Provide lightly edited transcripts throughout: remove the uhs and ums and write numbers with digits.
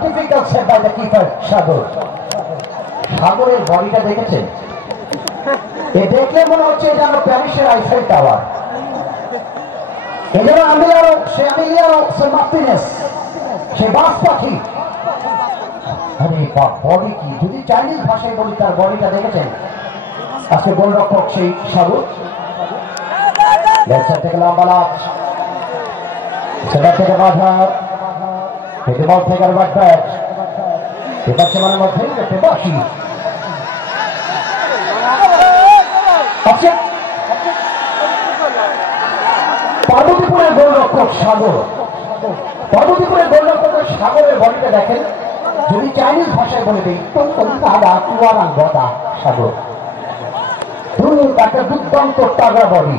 difficult set by the keeper সাগর সাগরের বডিটা দেখেছেন এ দেখলে মনে হচ্ছে এটা আমার প্যারিসের আইফেল টাওয়ার এজন্য আমিলিয়ানো মার্টিনেস সে বাস পাখি আরে বডি কি যদি চাইনিজ ভাষায় বলি তার বডিটা দেখেছেন আজকে গোলরক্ষক সেই সাগর লেফট সাইড থেকে লম্বা লাফ সেটা থেকে বাধা বল থেকে ব্যাট ব্যাট এটা সীমানার মধ্যে বাসি পার্বতীপুরের গোলরক্ষক সাগর পার্বতীপুরের গোলরক্ষক সাগরের বডিটা দেখেন যদি চাইনিজ ভাষায় বলে দিই সাগর একটা দুর্দান্ত তাগড়া body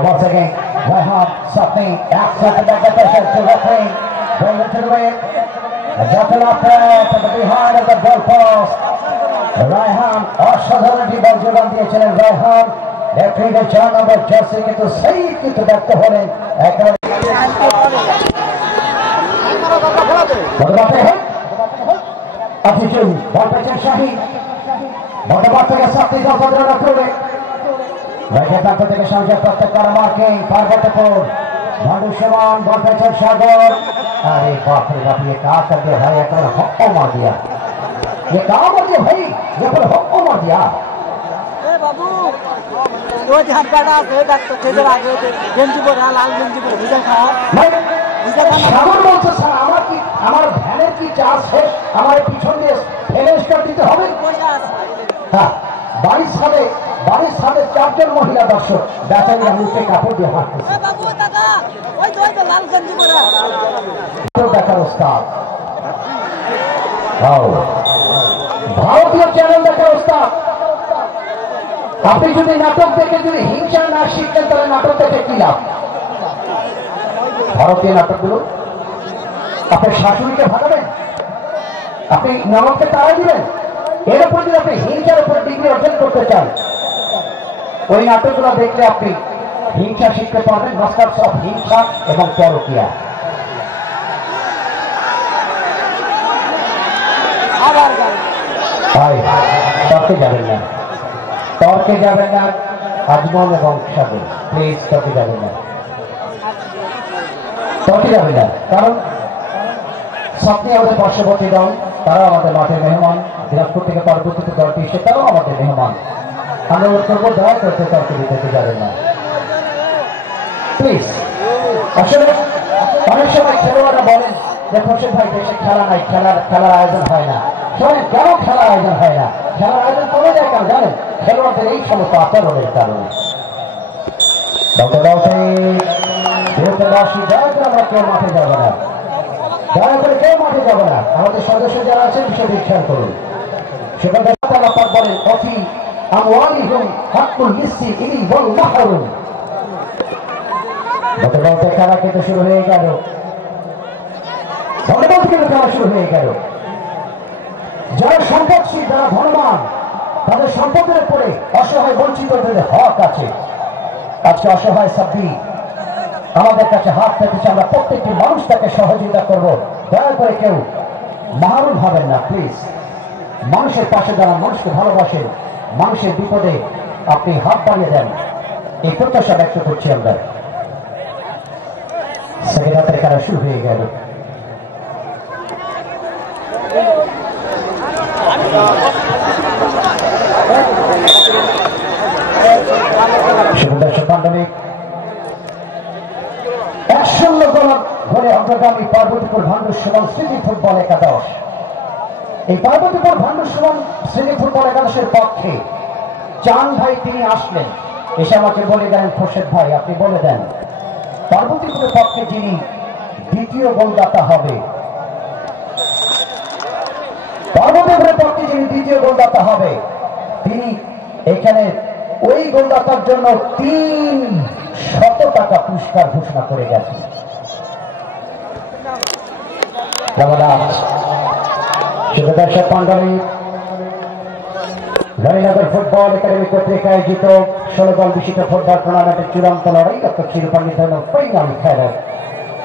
once again, Raihan something outside the pressure to referee, bring it to the ring, a gentle upper to the behind of the goal post. Raihan, অসাধারণ বল যোগান দিয়েছিলেন রায়হান রেফারির 4 নম্বর জার্সি কিন্তু সেই কিন্তু ব্যর্থ হলেন একেবারে অফিসিয়াল বল পেয়েছেন শাহিন বর্তমান থেকে শক্তি জলপদ্র করে রাইটের প্রান্ত থেকে সংযোগ প্রত্যেক করা মার্কিং পার্বতীপুর ভান্ডু সেমান বল পেয়েছেন সাগর अरे बाप रे बाप ये क्या कर दिया भाई एक हक्को मार दिया ये क्या मार दिया भाई ये पर हक्को मार दिया ए बाबू दो ध्यान काटा के डाक तो खेजर आगे गंजी पर लाल गंजी पर ভিজা খাও সাগর বলছে স্যার আমার ভ্যানের কি চার্জ শেষ আমার পিছন দিয়ে ফেরেস্টার দিতে হবে হ্যাঁ বাড়ির সাথে 4 জন মহিলা দর্শক বেচারিরা মুখে কাপড় দিয়ে হাঁটতেছে বাবু দাদা ওই তো লাল গঞ্জি পরা দেখার ওস্তাদ ভারতীয় চ্যানেল দেখার ওস্তাদ আপনি যদি নাটক দেখে যদি হিংসা না শিখতেন তাহলে নাটক দেখে কি লাভ ভারতীয় নাটকগুলো আপনার শাশুড়িকে ভাগাবেন আপনি ননদকে তাড়া দিবেন এর উপর যদি আপনি হিংসার উপর ডিগ্রি অর্জন করতে চান ওই নাটকগুলো দেখলে আপনি হিংসা শিখতে পারবেন মাস্টার্স অফ হিংসা এবং পরকীয়া তর্কে যাবেন না আজমল এবং সাগর প্লিজ তর্কে যাবেন না কারণ স্বপ্নে আমাদের পার্শ্ববর্তী দল তারাও আমাদের মাঠের মেহমান দিনাজপুর থেকে পরবর্তীতে দলটি এসে তারাও আমাদের মেহমান আমরা অনুরোধ করবো দয়া করতে তর্কে দিতে যাবেন না প্লিজ আসলে অনেক সময় খেলোয়াড়রা বলেন যে খোরশেদ ভাই দেশে খেলা নাই খেলার আয়োজন হয় না শোনেন কেন খেলার আয়োজন হয় না খেলার আয়োজন কমে যায় কেন জানেন খেলোয়াড়দের এই সমস্ত আচরণের কারণে আমরা কেউ মাঠে যাবো না দয়া করে কেউ মাঠে যাবো না আমাদের সদস্য যারা আছেন সেটি খেয়াল করুন সেখানে বলেন অফি আমওয়ালিহুম হাক্কুল লিসি ইনি ওয়াল মাহরুম গতকাল খেলা কিন্তু শুরু হয়ে গেল ধন্যবাদ কিন্তু খেলা শুরু হয়ে গেল যারা সম্পদশীল যারা ধনবান তাদের সম্পদের উপরে অসহায় বঞ্চিতদের হক আছে আজকে অসহায় সাব্বি আমাদের কাছে হাত পেতেছে আমরা প্রত্যেকটি মানুষ তাকে সহযোগিতা করব দয়া করে কেউ মাহরুম হবেন না প্লিজ মানুষের পাশে দাঁড়ান মানুষকে ভালোবাসেন মানুষের বিপদে আপনি হাত বাড়িয়ে দেন এই প্রত্যাশা ব্যক্ত করছি আমরা সেকেন্ড হাতের খেলা শুরু হয়ে গেল অগ্রগামী পার্বতীপুর ভান্ডুর সুমন স্মৃতি ফুটবল একাদশ এই পার্বতীপুর ভান্ডুর সুমন স্মৃতি ফুটবল একাদশের পক্ষে চান ভাই তিনি আসলেন এসে আমাকে বলে দেন খোরশেদ ভাই আপনি বলে দেন পার্বতীপুরের পক্ষে যিনি দ্বিতীয় গোলদাতা হবে, পার্বতীপুরের পক্ষে যিনি দ্বিতীয় গোলদাতা হবে, তিনি এখানে ওই গোলদাতার জন্য 300 টাকা পুরস্কার ঘোষণা করে গেছেন। দর্শক মন্ডলী, রানীনগর ফুটবল একাডেমি কর্তৃক আয়োজিত 16 দল বিশিষ্ট ফুটবল টুর্নামেন্টের চূড়ান্ত লড়াই অর্থাৎ শিরোপা নির্ধারণ ফাইনাল খেলা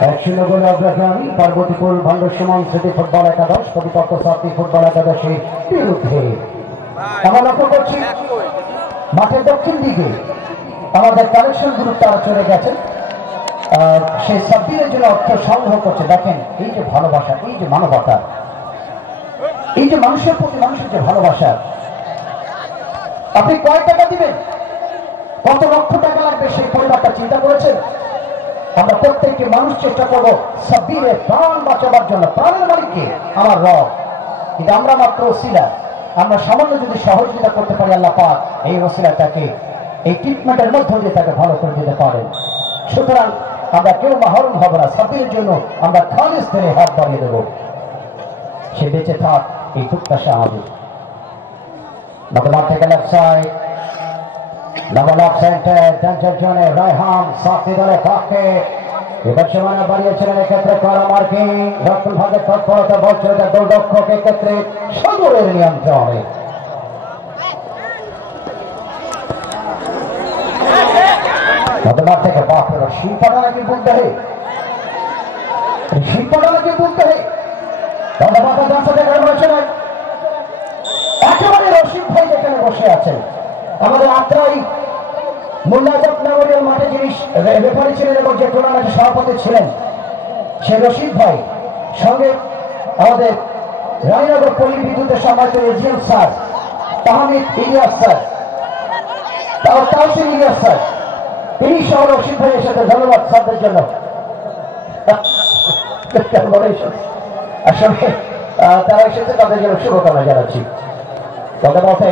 1-0 গোলে অগ্রগামী পার্বতীপুর ভান্ডসমান স্মৃতি ফুটবল একাদশ প্রতিপক্ষ সাথী ফুটবল একাদশের বিরুদ্ধে। আমরা লক্ষ্য করছি মাঠের দক্ষিণ দিকে আমাদের কালেকশন গ্রুপ তারা চলে গেছেন, সেই সাব্বিরের জন্য অর্থ সংগ্রহ করছে। দেখেন এই যে ভালোবাসা, এই যে মানবতা, এই যে মানুষের প্রতি মানুষের যে ভালোবাসা, আপনি কয় টাকা দিবেন, কত লক্ষ টাকা লাগবে সেই পরিমাণটা চিন্তা করেছেন? আমরা প্রত্যেকটি মানুষ চেষ্টা করবো সাব্বিরের প্রাণ বাঁচাবার জন্য, প্রাণের মালিককে আমার রব, কিন্তু আমরা মাত্র ওসিলা, আমরা সামান্য যদি সহযোগিতা করতে পারি আল্লাহ পাক এই ওসিলাটাকে এই ট্রিটমেন্টের মধ্য দিয়ে তাকে ভালো করে দিতে পারেন। সুতরাং আমরা কেউ মাহরুম হব না, সাব্বিরের জন্য আমরা খালিস দিলে হাত বাড়িয়ে দেব, সে বেঁচে থাক এই প্রত্যাশা আমাদের। নবমার থেকে left side, double of centre danger জোনে রায়হান সাথী দলের পক্ষে এবার সীমানা বাড়িয়েছিলেন, এক্ষেত্রে করা মার্কিং রক্ষণ ভাগের তৎপরতা বলছে গোলরক্ষক এক্ষেত্রে সদরের নিয়ন্ত্রণে। নবমার থেকে বাপরে শিল্পটা নাকি বলতে হয়, শিল্পটা নাকি বলতে হয় একেবারে রশিদ ভাই যেখানে বসে আছেন, আমাদের আত্রাই মোল্লাজক মেমোরিয়াল মাঠে যিনি রেফারি ছিলেন এবং যে টুর্নামেন্টের সভাপতি ছিলেন সে রশিদ ভাই, সঙ্গে আমাদের রানীনগর পল্লী বিদ্যুতের সম্মানিত AGM sir Tahmid Ilias sir, Tahsin Ilias sir, তিনি সহ রশিদ ভাইয়ের সাথে ধন্যবাদ স্যারদের জন্য। আসলে তারা এসেছে, তাদের জন্য শুভকামনা জানাচ্ছি। তবে বলতে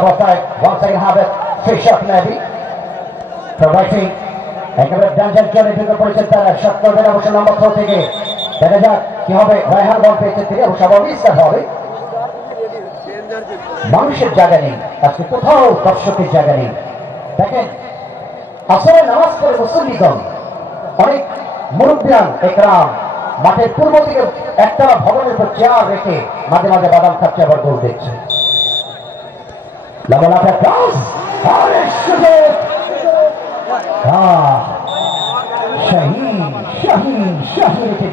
অবস্থায় once again have a fish up maybe providing একেবারে ডেঞ্জার জোনে ঢুকে পড়েছেন তারা, শট করবেন অবশ্য নম্বর 4 থেকে। দেখা যাক কি হবে, রায়হান বল পেয়েছে থেকে অবশ্য স্টার্ট হবে। মানুষের জায়গা নেই আজকে, কোথাও দর্শকের জায়গা নেই। দেখেন আসলে নামাজ পড়ে মুসল্লিগণ, অনেক মুরব্বিয়ান একরাম মাঠের পূর্ব দিকে একতলা ভবনের উপর চেয়ার রেখে মাঝে মাঝে বাদাম খাচ্ছে, আবার গোল দেখছে।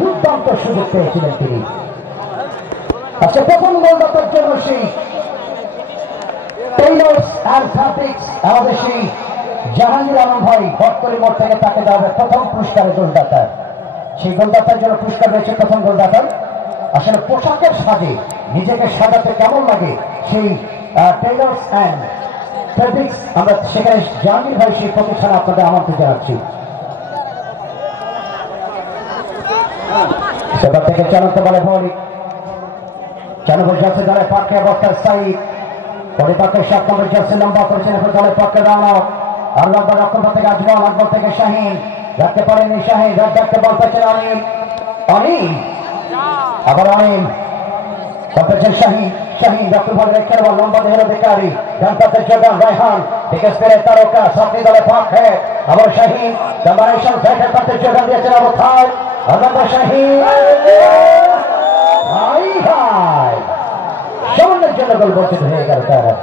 দুর্দান্ত সুযোগ পেয়েছিলেন তিনি। আচ্ছা, প্রথম গোলদাতার জন্য সেই টেইলার্স অ্যান্ড ফ্যাব্রিক্স আমাদের সেই জাহাঙ্গীর আলম ভাই বটতলী মোড় থেকে তাকে দেওয়া হবে প্রথম পুরস্কারের গোলদাতা। সেই গোলদাতার জন্য পুরস্কার রয়েছে প্রথম গোলদাতার। আসলে পোশাকের সাজে নিজেকে সাজাতে কেমন লাগে সেই টেইলার্স অ্যান্ড ফ্যাব্রিক্স, আমরা সেখানে জাহাঙ্গীর ভাই সেই প্রতিষ্ঠানে আপনাদের আমন্ত্রণ জানাচ্ছি। সেবার থেকে চলন্ত বলে ভৌলিক চানবর যাচ্ছে দলের পক্ষে অবস্থায় সাইড, পরিপক্ষের 7 নম্বর জার্সি লম্বা করেছেন দলের পক্ষে রানা, আর লম্বা রক্ষণ থেকে আজমল, আকবর থেকে শাহিন, রাখতে পারেনি শাহিন, রাত রাখতে বল পেয়েছেন অনিল, অনিল আবার অনিল পেয়েছেন শাহিন, শাহিন রক্ষণ বল রেখে বল লম্বা দেহের অধিকারী, ডানপাতের জোগান রায়হান থেকে স্পেনের তারকা সাথী দলের পক্ষে আবার শাহিন, কম্বিনেশন সাইডের পাতে জোগান দিয়েছেন অবস্থায় আল্লাহ শাহিন, হাই হাই সামান্যের জন্য গোল বঞ্চিত হয়ে গেল তারা।